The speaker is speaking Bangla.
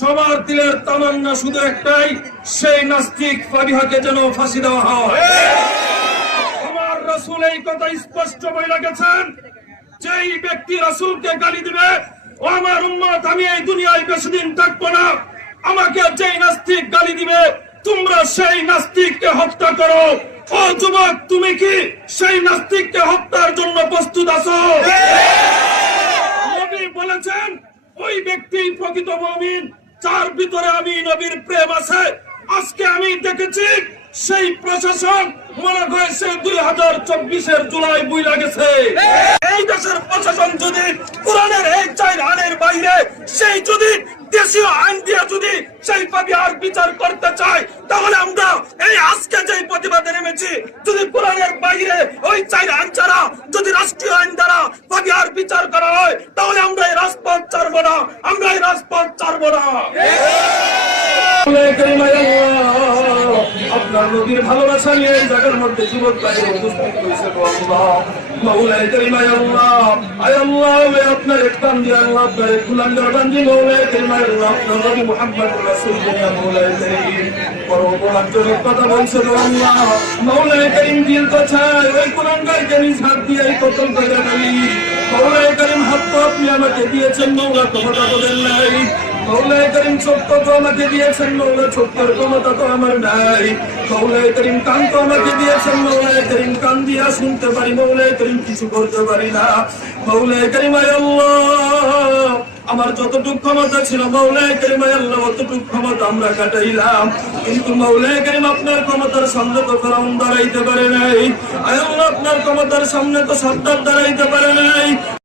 সবার দিলের তামান্না শুধু একটাই, সেই নাস্তিক ফাবিহাকে যেন ফাঁসি দেওয়া হয়। আমার রাসূল এই কথা স্পষ্ট বলে গেছেন, যেই ব্যক্তি রাসূলকে গালি দিবে, ও আমার উম্মত, আমি এই দুনিয়ায় বেশিদিন থাকবো না, আমাকে যেই নাস্তিক গালি দিবে তোমরা সেই নাস্তিককে হত্যা করো। ও যুবক, তুমি কি সেই নাস্তিককে হত্যার জন্য প্রস্তুত আছো? নবী বলেছেন, ওই ব্যক্তি প্রকৃত মুমিন যার ভিতরে আমি নবীর প্রেম আছে। আজকে আমি দেখেছি সেই প্রশাসন মনে হয়েছে 2024-এর জুলাই বুইলা গেছে। এই দেশের প্রশাসন যদি কোরআনের এই 4 আইনের বাইরে সেই যদি দেশীয় আইন দিয়ে যদি সেই ফাবিহার বিচার করতে চায়, তাহলে আমরা এই আজকে যে প্রতিবাদে নেমেছি, যদি কোরআনের বাইরে ওই 4 আইন ছাড়া যদি রাষ্ট্রীয় আইন দ্বারা ফাবিহার বিচার করা হয়, তাহলে আমরা এই রাজপথ ছাড়বো না, আমরা এই রাজপথ ছাড়বো না। আপনার নবীর ভালোবাসা নিয়ে এই জায়গার মধ্যে যুবক ভাইরা উপস্থিত হয়েছে। মাওলায়ে কারীম, আয় আল্লাহ, আপনার একদম দিয়ে আল্লাহ, আপনার গুলামদের বান্দি মাওলায়ে কারীম, আল্লাহ, আপনার নবী মুহাম্মদুর রাসূলুল্লাহ, মাওলায়ে কারীম পরমাত্মক কথা বলছে আল্লাহ। মাওলায়ে কারীম দিল তো চায় ওই কুলাঙ্গারকে নিজ হাত দিয়ে কতল করে দেই। মাওলায়ে কারীম হাত তো আপনি আমাকে দিয়েছেন, মাওলা ক্ষমতা তো দেন নাই। মাওলায়ে কারীম ছোট্ট তো আমাকে দিয়েছেন, মাওলা ছোট্টর ক্ষমতা তো আমার নাই। মাওলায়ে কারীম কান তো আমাকে দিয়েছেন, মাওলায়ে কারীম কান দিয়া শুনতে পারি, মাওলায়ে কারীম কিছু করতে পারি না। মাওলায়ে কারীম, আয় আল্লাহ, আমার যতটুকু ক্ষমতা ছিল মাওলায়ে কারীম, আয় আল্লাহ, অতটুকু ক্ষমতা আমরা কাটাইলাম, কিন্তু মাওলায়ে কারীম আপনার ক্ষমতার সামনে তো ফেরাউন দাঁড়াইতে পারে নাই। আয় আল্লাহ, আপনার ক্ষমতার সামনে তো সাদ্দাত দাঁড়াইতে পারে নাই।